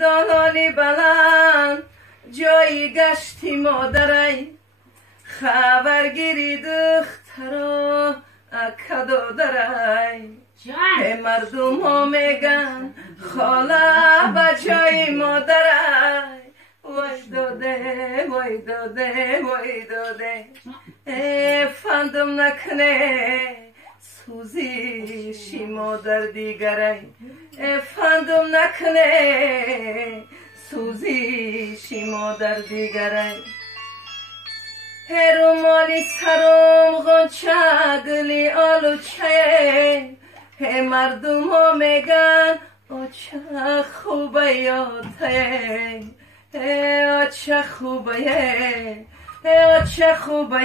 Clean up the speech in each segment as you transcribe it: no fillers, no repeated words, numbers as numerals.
دانانی بلند جایی گشتی مادرای خبرگیری دخترا اکدو درای مردم ها میگن خاله بچای مادرای وای داده وای داده وای داده فندم نکنه سوزیشی مادر دیگرای فندم نکنه سوزیشی مادر دیگرای هرو مالی سرم غنچه گلی آلوچه مردم ها میگن آچه خوبه یاته آچه خوبه آچه خوبه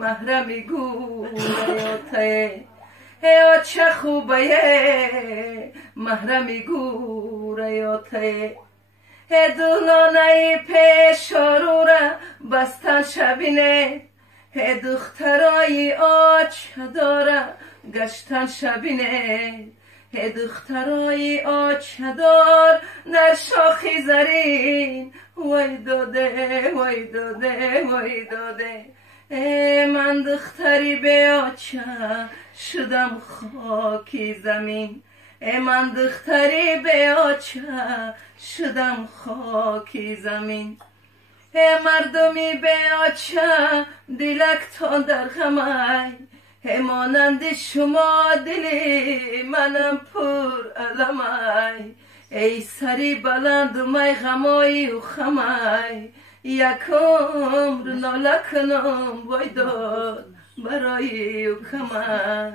محرمی گوره یاته آچه خوبه محرمی گوره یاته دلانه پیش رو را بستن شبینه دخترای آچه داره گشتن شبینه دخترای آچه دار در شاخی زرین وای داده وای داده وای داده من دختری به آچه شدم خاکی زمین من دختری به آچه شدم خاکی زمین مردمی به آچه دلکتان در غمای مانند شما دلی منم پر علمای ای سری بلند می غمایی و خمای یک عمر ناله کنم وای داد برای و کمای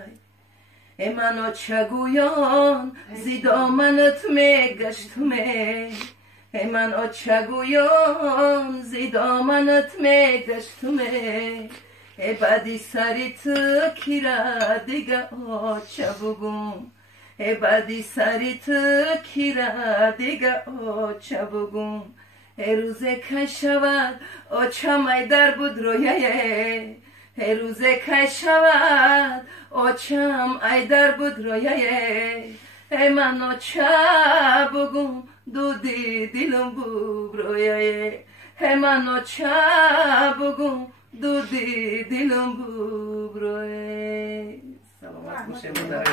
من آچه گویان زی دامنت می گشتمه من آچه گویان زی دامنت می گشتمه بدی سری تو کیره دیگه آچه بگم بدی سری تو کیره دیگه آچه بگم روزه که شود آچه می در بود رویه روزه که شود آچم ای در بود رویه من آچه بگم دودی دلم ببرویه من آچه بگم دودی دلم ببرویه سلامت باشه مادر